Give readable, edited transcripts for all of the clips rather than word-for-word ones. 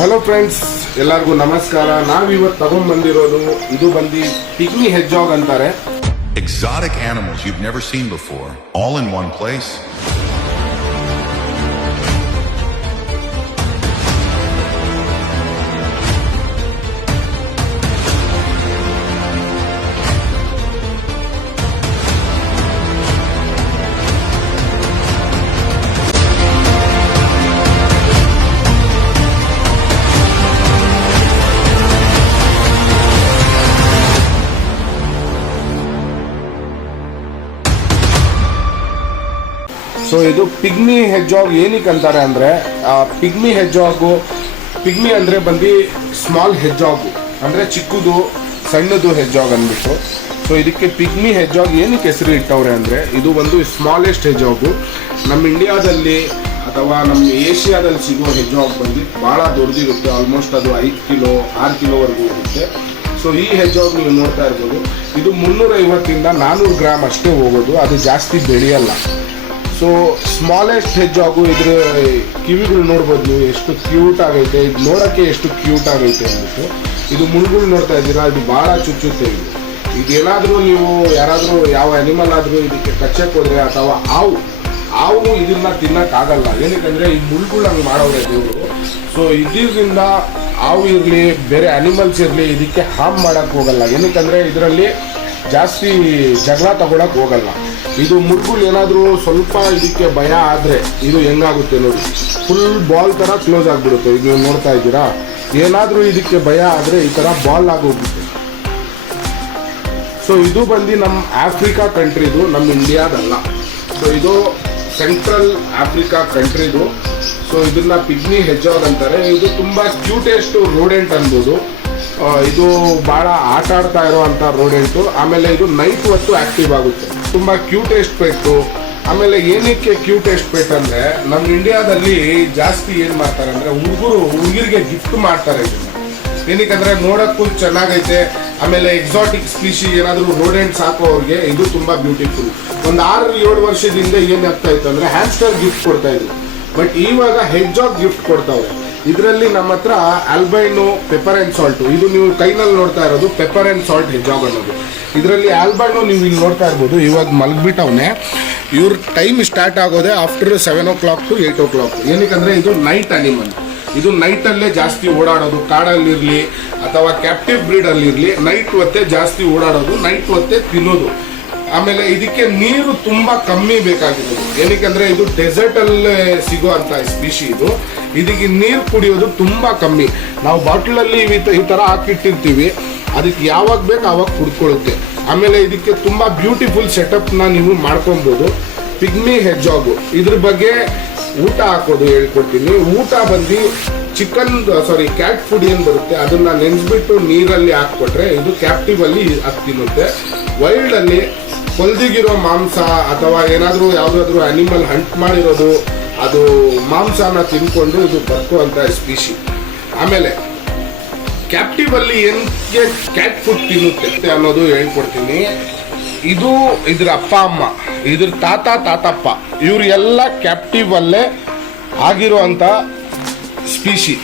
Hello friends, ಎಲ್ಲರಿಗೂ ನಮಸ್ಕಾರ. ನಾವಿವತ್ತು ತಗೊಂಡ್ಬಂದಿರೋದು ಇದು ಬಂದು ಪಿಗ್ಮಿ ಹೆಜ್ಜಾಗ್ ಅಂತಾರೆ. Exotic animals you've never seen before, all in one place. So ಇದು ಪಿಗ್ಮಿ ಹೆಜ್ಜಾಗ್ ಏನಕ್ಕೆ ಅಂತಾರೆ ಅಂದರೆ, ಪಿಗ್ಮಿ ಹೆಜ್ಜಾಗು, ಪಿಗ್ಮಿ ಅಂದರೆ ಬಂದು ಸ್ಮಾಲ್ ಹೆಜ್ಜಾಗು ಅಂದರೆ ಚಿಕ್ಕದು ಸಣ್ಣದು ಹೆಜ್ಜಾಗ್ ಅಂದ್ಬಿಟ್ಟು. ಸೊ ಇದಕ್ಕೆ ಪಿಗ್ಮಿ ಹೆಜ್ಜಾಗ್ ಏನಕ್ಕೆ ಹೆಸರು ಇಟ್ಟವ್ರೆ ಅಂದರೆ, ಇದು ಒಂದು ಸ್ಮಾಲೆಸ್ಟ್ ಹೆಜ್ಜಾಗು. ನಮ್ಮ ಇಂಡಿಯಾದಲ್ಲಿ ಅಥವಾ ನಮ್ಮ ಏಷ್ಯಾದಲ್ಲಿ ಸಿಗೋ ಹೆಜ್ಜಾಗ್ ಬಂದು ಭಾಳ ದೊಡ್ಡದಿರುತ್ತೆ. ಆಲ್ಮೋಸ್ಟ್ ಅದು 5 ಕಿಲೋ 6 ಕಿಲೋವರೆಗೂ ಇರುತ್ತೆ. ಸೊ ಈ ಹೆಜ್ಜಾಗ್ ನೀವು ನೋಡ್ತಾ ಇರ್ಬೋದು, ಇದು 350 ಇಂದ 400 ಗ್ರಾಮ್ ಅಷ್ಟೇ ಹೋಗೋದು, ಅದು ಜಾಸ್ತಿ ಬೆಳೆಯಲ್ಲ. ಸೊ ಸ್ಮಾಲೆಸ್ಟ್ ಹೆಜ್ಜಾಗು, ಇದ್ರ ಕಿವಿಗಳು ನೋಡ್ಬೋದು ನೀವು ಎಷ್ಟು ಕ್ಯೂಟ್ ಆಗೈತೆ. ಇದು ನೋಡೋಕ್ಕೆ ಎಷ್ಟು ಕ್ಯೂಟ್ ಆಗೈತೆ ಅಂದ್ಬಿಟ್ಟು. ಇದು ಮುಳ್ಳುಗಳು ನೋಡ್ತಾ ಇದ್ದೀರಾ, ಇದು ಭಾಳ ಚುಚ್ಚುತ್ತೆ. ಇದೇನಾದರೂ ನೀವು ಯಾರಾದರೂ ಯಾವ ಅನಿಮಲ್ ಆದರೂ ಇದಕ್ಕೆ ಕಚ್ಚಕ್ಕೆ ಹೋದರೆ ಅಥವಾ ಹಾವು ಇದನ್ನ ತಿನ್ನೋಕ್ಕಾಗಲ್ಲ. ಏನಕ್ಕಂದರೆ ಈ ಮುಳ್ಳುಗಳು ಹಂಗೆ ಮಾಡೋರೆ ದೇವರು. ಸೊ ಇದರಿಂದ ಹಾವು ಇರಲಿ ಬೇರೆ ಅನಿಮಲ್ಸ್ ಇರಲಿ ಇದಕ್ಕೆ ಹಾರ್ಮ್ ಮಾಡೋಕ್ಕೆ ಹೋಗಲ್ಲ. ಏನಕ್ಕಂದರೆ ಇದರಲ್ಲಿ ಜಾಸ್ತಿ ಜಗಳ ತಗೊಳಕ್ಕೆ ಹೋಗಲ್ಲ. ಇದು ಮುಳ್ಳುಗಳು ಏನಾದರೂ ಸ್ವಲ್ಪ ಇದಕ್ಕೆ ಭಯ ಆದರೆ ಇದು ಹೆಂಗಾಗುತ್ತೆ ನೋಡಿ, ಫುಲ್ ಬಾಲ್ ಥರ ಕ್ಲೋಸ್ ಆಗಿಬಿಡುತ್ತೆ. ಇದು ನೀವು ನೋಡ್ತಾ ಇದ್ದೀರಾ, ಏನಾದರೂ ಇದಕ್ಕೆ ಭಯ ಆದರೆ ಈ ಥರ ಬಾಲ್ ಆಗೋಗುತ್ತೆ. ಸೊ ಇದು ಬಂದು ನಮ್ಮ ಆಫ್ರಿಕಾ ಕಂಟ್ರಿದು, ನಮ್ಮ ಇಂಡಿಯಾದಲ್ಲ. ಸೊ ಇದು ಸೆಂಟ್ರಲ್ ಆಫ್ರಿಕಾ ಕಂಟ್ರಿದು. ಸೊ ಇದನ್ನ ಪಿಗ್ಮಿ ಹೆಜ್ಜಾಗ್ ಅಂತಾರೆ. ಇದು ತುಂಬ ಕ್ಯೂಟೆಸ್ಟ್ ರೋಡೆಂಟ್ ಅನ್ಬೋದು. ಇದು ಭಾಳ ಆಟ ಆಡ್ತಾ ಇರೋವಂಥ ರೋಡೆಂಟು. ಆಮೇಲೆ ಇದು ನೈಟ್ ಹೊತ್ತು ಆ್ಯಕ್ಟಿವ್ ಆಗುತ್ತೆ. ತುಂಬ ಕ್ಯೂಟೆಸ್ಟ್ ಪೆಟ್ಟು. ಆಮೇಲೆ ಏನಕ್ಕೆ ಕ್ಯೂಟೆಸ್ಟ್ ಪೆಟ್ ಅಂದರೆ, ನಮ್ಮ ಇಂಡಿಯಾದಲ್ಲಿ ಜಾಸ್ತಿ ಏನು ಮಾಡ್ತಾರೆ ಅಂದರೆ, ಹುಡುಗರಿಗೆ ಗಿಫ್ಟ್ ಮಾಡ್ತಾರೆ ಇದನ್ನು. ಏನಕ್ಕಂದರೆ ನೋಡೋಕ್ಕೂ ಚೆನ್ನಾಗೈತೆ. ಆಮೇಲೆ ಎಕ್ಸಾಟಿಕ್ ಸ್ಪೀಶಿ ಏನಾದರೂ ರೋಡೆಂಟ್ ಸಾಕೋವ್ರಿಗೆ ಇದು ತುಂಬ ಬ್ಯೂಟಿಫುಲ್. ಒಂದು 6-7 ವರ್ಷದಿಂದ ಏನಾಗ್ತಾ ಇತ್ತು ಅಂದರೆ ಹ್ಯಾಮ್ಸ್ಟರ್ ಗಿಫ್ಟ್ ಕೊಡ್ತಾ ಇದ್ರು. ಬಟ್ ಇವಾಗ ಹೆಜ್ಜಾಗ್ ಗಿಫ್ಟ್ ಕೊಡ್ತಾವ್ರೆ. ಇದರಲ್ಲಿ ನಮ್ಮ ಹತ್ರ ಆಲ್ಬೈನೋ ಪೆಪ್ಪರ್ ಆ್ಯಂಡ್ ಸಾಲ್ಟು, ಇದು ನೀವು ಕೈನಲ್ಲಿ ನೋಡ್ತಾ ಇರೋದು ಪೆಪ್ಪರ್ ಆ್ಯಂಡ್ ಸಾಲ್ಟ್ ಹೆಜ್ಜಾಗ್ ಅನ್ನೋದು. ಇದರಲ್ಲಿ ಆಲ್ಬೈನೋ ನೀವು ಇಲ್ಲಿ ನೋಡ್ತಾ ಇರ್ಬೋದು, ಇವಾಗ ಮಲಗಿಬಿಟ್ಟವನೇ. ಇವ್ರ ಟೈಮ್ ಸ್ಟಾರ್ಟ್ ಆಗೋದೆ ಆಫ್ಟರ್ 7 o'clock to 8 o'clock. ಏನಕ್ಕಂದರೆ ಇದು ನೈಟ್ ಅನಿಮಲ್. ಇದು ನೈಟಲ್ಲೇ ಜಾಸ್ತಿ ಓಡಾಡೋದು. ಕಾಡಲ್ಲಿರಲಿ ಅಥವಾ ಕ್ಯಾಪ್ಟಿವ್ ಬ್ರೀಡಲ್ಲಿರಲಿ ನೈಟ್ ಹೊತ್ತೇ ಜಾಸ್ತಿ ಓಡಾಡೋದು, ನೈಟ್ ಹೊತ್ತೇ ತಿನ್ನೋದು. ಆಮೇಲೆ ಇದಕ್ಕೆ ನೀರು ತುಂಬ ಕಮ್ಮಿ ಬೇಕಾಗಿರೋದು. ಏನಕ್ಕಂದರೆ ಇದು ಡೆಸರ್ಟಲ್ಲೇ ಸಿಗೋ ಅಂಥ ಸ್ಪೀಶಿ ಇದು. ಇದಕ್ಕೆ ನೀರು ಕುಡಿಯೋದು ತುಂಬ ಕಮ್ಮಿ. ನಾವು ಬಾಟ್ಲಲ್ಲಿ ಈ ಥರ ಹಾಕಿಟ್ಟಿರ್ತೀವಿ, ಅದಕ್ಕೆ ಯಾವಾಗ ಬೇಕು ಆವಾಗ ಕುಡ್ಕೊಳ್ಳುತ್ತೆ. ಆಮೇಲೆ ಇದಕ್ಕೆ ತುಂಬ ಬ್ಯೂಟಿಫುಲ್ ಸೆಟಪ್ನ ನೀವು ಮಾಡ್ಕೊಬೋದು. ಪಿಗ್ಮಿ ಹೆಜ್ಜಾಗು ಇದ್ರ ಬಗ್ಗೆ ಊಟ ಹಾಕೋದು ಹೇಳ್ಕೊಡ್ತೀನಿ. ಊಟ ಬಂದು ಕ್ಯಾಟ್ ಫುಡ್ ಏನು ಬರುತ್ತೆ ಅದನ್ನು ನೆನೆಸ್ಬಿಟ್ಟು ನೀರಲ್ಲಿ ಹಾಕ್ಕೊಟ್ರೆ ಇದು ಕ್ಯಾಪ್ಟಿವಲ್ಲಿ ಅದು ತಿನ್ನುತ್ತೆ. ವೈಲ್ಡಲ್ಲಿ ಹೊಲ್ದಿಗಿರೋ ಮಾಂಸ ಅಥವಾ ಏನಾದರೂ ಯಾವುದಾದ್ರೂ ಅನಿಮಲ್ ಹಂಟ್ ಮಾಡಿರೋದು ಅದು ಮಾಂಸನ ತಿನ್ಕೊಂಡು ಇದು ಬದುಕುವಂಥ ಸ್ಪೀಶಿ. ಆಮೇಲೆ ಕ್ಯಾಪ್ಟಿವಲ್ಲಿ ಏನಕ್ಕೆ ಕ್ಯಾಟ್ ಫುಡ್ ತಿನ್ನುತ್ತೆ ಅನ್ನೋದು ಹೇಳ್ಕೊಡ್ತೀನಿ. ಇದು ಇದ್ರ ಅಪ್ಪ ಅಮ್ಮ, ಇದ್ರ ತಾತಪ್ಪ ಇವರು ಎಲ್ಲ ಕ್ಯಾಪ್ಟಿವಲ್ಲೇ ಆಗಿರುವಂಥ ಸ್ಪೀಶಿ.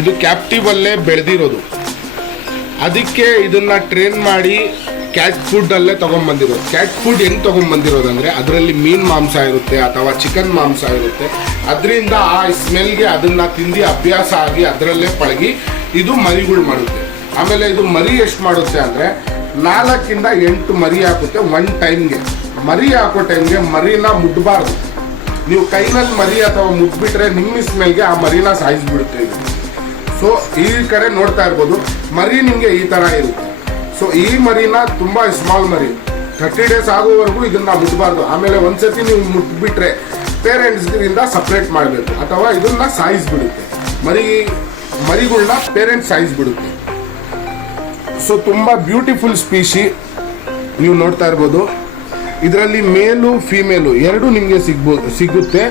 ಇದು ಕ್ಯಾಪ್ಟಿವಲ್ಲೇ ಬೆಳೆದಿರೋದು. ಅದಕ್ಕೆ ಇದನ್ನು ಟ್ರೈನ್ ಮಾಡಿ ಕ್ಯಾಟ್ ಫುಡ್ಡಲ್ಲೇ ತೊಗೊಂಬಂದಿರೋದು. ಕ್ಯಾಟ್ ಫುಡ್ ಹೆಂಗೆ ತೊಗೊಂಬಂದಿರೋದಂದರೆ, ಅದರಲ್ಲಿ ಮೀನು ಮಾಂಸ ಇರುತ್ತೆ ಅಥವಾ ಚಿಕನ್ ಮಾಂಸ ಇರುತ್ತೆ. ಅದರಿಂದ ಆ ಸ್ಮೆಲ್ಗೆ ಅದನ್ನು ತಿಂದು ಅಭ್ಯಾಸ ಆಗಿ ಅದರಲ್ಲೇ ಪಳಗಿ ಇದು ಮರಿಗಳು ಮಾಡುತ್ತೆ. ಆಮೇಲೆ ಇದು ಮರಿ ಎಷ್ಟು ಮಾಡುತ್ತೆ ಅಂದರೆ 4 ಇಂದ 8 ಮರಿ ಹಾಕುತ್ತೆ ಒನ್ ಟೈಮ್ಗೆ. ಮರಿ ಹಾಕೋ ಟೈಮ್ಗೆ ಮರಿನ ಮುಟ್ಬಾರ್ದು. ನೀವು ಕೈನಲ್ಲಿ ಮರಿ ಅಥವಾ ಮುಟ್ಬಿಟ್ರೆ ನಿಮ್ಮ ಸ್ಮೆಲ್ಗೆ ಆ ಮರಿನ ಸಾಯಿಸ್ಬಿಡುತ್ತೆ ಇದು. ಸೊ ಈ ಕಡೆ ನೋಡ್ತಾ ಇರ್ಬೋದು, ಮರಿ ನಿಮಗೆ ಈ ಥರ ಇರುತ್ತೆ. ಸೊ ಈ ಮರಿನ ತುಂಬ ಸ್ಮಾಲ್ ಮರಿ 30 days ಆಗೋವರೆಗೂ ಇದನ್ನ ಮುಟ್ಬಾರ್ದು. ಆಮೇಲೆ ಒಂದ್ಸತಿ ನೀವು ಮುಟ್ಬಿಟ್ರೆ ಪೇರೆಂಟ್ಸ್ಗಿಂದ ಸಪ್ರೇಟ್ ಮಾಡಬೇಕು ಅಥವಾ ಇದನ್ನ ಸಾಯಿಸ್ಬಿಡುತ್ತೆ. ಮರಿಗಳನ್ನ ಪೇರೆಂಟ್ಸ್ ಸಾಯಿಸ್ಬಿಡುತ್ತೆ. ಸೊ ತುಂಬ ಬ್ಯೂಟಿಫುಲ್ ಸ್ಪೀಶಿ ನೀವು ನೋಡ್ತಾ ಇರ್ಬೋದು. ಇದರಲ್ಲಿ ಮೇಲು ಫೀಮೇಲು ಎರಡು ನಿಮಗೆ ಸಿಗುತ್ತೆ.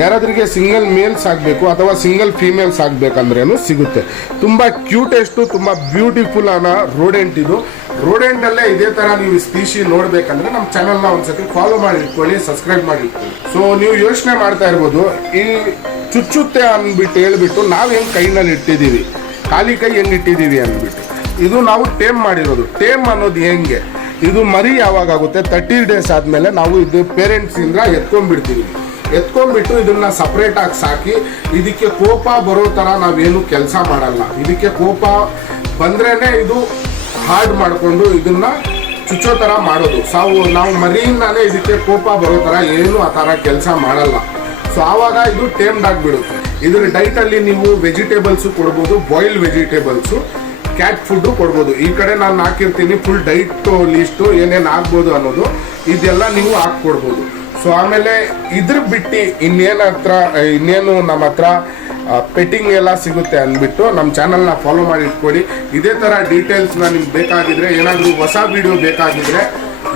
ಯಾರಾದ್ರಿಗೆ ಸಿಂಗಲ್ ಮೇಲ್ಸ್ ಆಗಬೇಕು ಅಥವಾ ಸಿಂಗಲ್ ಫೀಮೇಲ್ಸ್ ಆಗಬೇಕಂದ್ರೇನು ಸಿಗುತ್ತೆ. ತುಂಬ ಕ್ಯೂಟೆಸ್ಟು, ತುಂಬ ಬ್ಯೂಟಿಫುಲ್ ಅನ್ನೋ ರೋಡೆಂಟ್ ಇದು. ರೋಡೆಂಟಲ್ಲೇ ಇದೇ ತರ ನೀವು ಸ್ಪೀಶಿ ನೋಡ್ಬೇಕಂದ್ರೆ ನಮ್ಮ ಚಾನಲ್ನ ಒಂದ್ಸತಿ ಫಾಲೋ ಮಾಡಿ ಇಟ್ಕೊಳ್ಳಿ, ಸಬ್ಸ್ಕ್ರೈಬ್ ಮಾಡಿ ಇಟ್ಕೊಳ್ಳಿ. ಸೊ ನೀವು ಯೋಚನೆ ಮಾಡ್ತಾ ಇರ್ಬೋದು, ಈ ಚುಚ್ಚುತ್ತೆ ಅಂದ್ಬಿಟ್ಟು ಹೇಳ್ಬಿಟ್ಟು ನಾವು ಹೆಂಗ್ ಕೈನಲ್ಲಿ ಇಟ್ಟಿದ್ದೀವಿ, ಖಾಲಿ ಕೈ ಹೆಂಗ್ ಇಟ್ಟಿದ್ದೀವಿ ಅಂದ್ಬಿಟ್ಟು. ಇದು ನಾವು ಟೇಮ್ ಮಾಡಿರೋದು. ಟೇಮ್ ಅನ್ನೋದು ಹೆಂಗೆ, ಇದು ಮರಿ ಯಾವಾಗ ಆಗುತ್ತೆ 30 ಡೇಸ್ ಆದಮೇಲೆ ನಾವು ಇದು ಪೇರೆಂಟ್ಸಿಂದ ಎತ್ಕೊಂಡ್ಬಿಡ್ತೀವಿ. ಎತ್ಕೊಂಡ್ಬಿಟ್ಟು ಇದನ್ನ ಸಪ್ರೇಟ್ ಆಗಿ ಸಾಕಿ ಇದಕ್ಕೆ ಕೋಪ ಬರೋ ಥರ ನಾವೇನು ಕೆಲಸ ಮಾಡಲ್ಲ. ಇದಕ್ಕೆ ಕೋಪ ಬಂದ್ರೇನೆ ಇದು ಹಾರ್ಡ್ ಮಾಡಿಕೊಂಡು ಇದನ್ನ ಚುಚ್ಚೋ ಥರ ಮಾಡೋದು. ನಾವು ಮರಿಯಿಂದಾನೇ ಇದಕ್ಕೆ ಕೋಪ ಬರೋ ಥರ ಏನು ಆ ಥರ ಕೆಲಸ ಮಾಡಲ್ಲ. ಸೊ ಆವಾಗ ಇದು ಟೇಮ್ಡ್ ಆಗಿಬಿಡುತ್ತೆ. ಇದ್ರ ಡೈಟಲ್ಲಿ ನೀವು ವೆಜಿಟೇಬಲ್ಸು ಕೊಡ್ಬೋದು, ಬಾಯ್ಲ್ಡ್ ವೆಜಿಟೇಬಲ್ಸು, ಕ್ಯಾಟ್ ಫುಡ್ಡು ಕೊಡ್ಬೋದು. ಈ ಕಡೆ ನಾನು ಹಾಕಿರ್ತೀನಿ ಫುಲ್ ಡೈಟ್ ಲೀಸ್ಟು ಏನೇನು ಆಗ್ಬೋದು ಅನ್ನೋದು, ಇದೆಲ್ಲ ನೀವು ಹಾಕ್ಕೊಡ್ಬೋದು. ಸೊ ಆಮೇಲೆ ಇದ್ರ ಬಿಟ್ಟು ಇನ್ನೇನು ನಮ್ಮ ಹತ್ರ ಪೆಟ್ಟಿಂಗ್ ಎಲ್ಲ ಸಿಗುತ್ತೆ ಅಂದ್ಬಿಟ್ಟು ನಮ್ಮ ಚಾನಲ್ನ ಫಾಲೋ ಮಾಡಿ ಇಟ್ಕೊಳ್ಳಿ. ಇದೇ ಥರ ಡೀಟೇಲ್ಸ್ನ ನಿಮ್ಗೆ ಬೇಕಾಗಿದ್ರೆ, ಏನಾದರೂ ಹೊಸ ವಿಡಿಯೋ ಬೇಕಾಗಿದ್ರೆ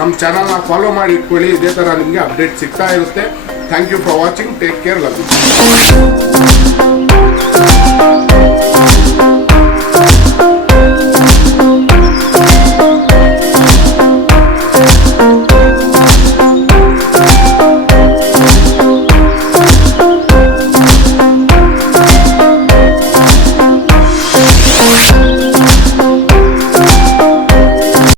ನಮ್ಮ ಚಾನಲ್ನ ಫಾಲೋ ಮಾಡಿ ಇಟ್ಕೊಳ್ಳಿ. ಇದೇ ಥರ ನಿಮಗೆ ಅಪ್ಡೇಟ್ ಸಿಗ್ತಾ ಇರುತ್ತೆ. Thank you for watching. Take care. Love you.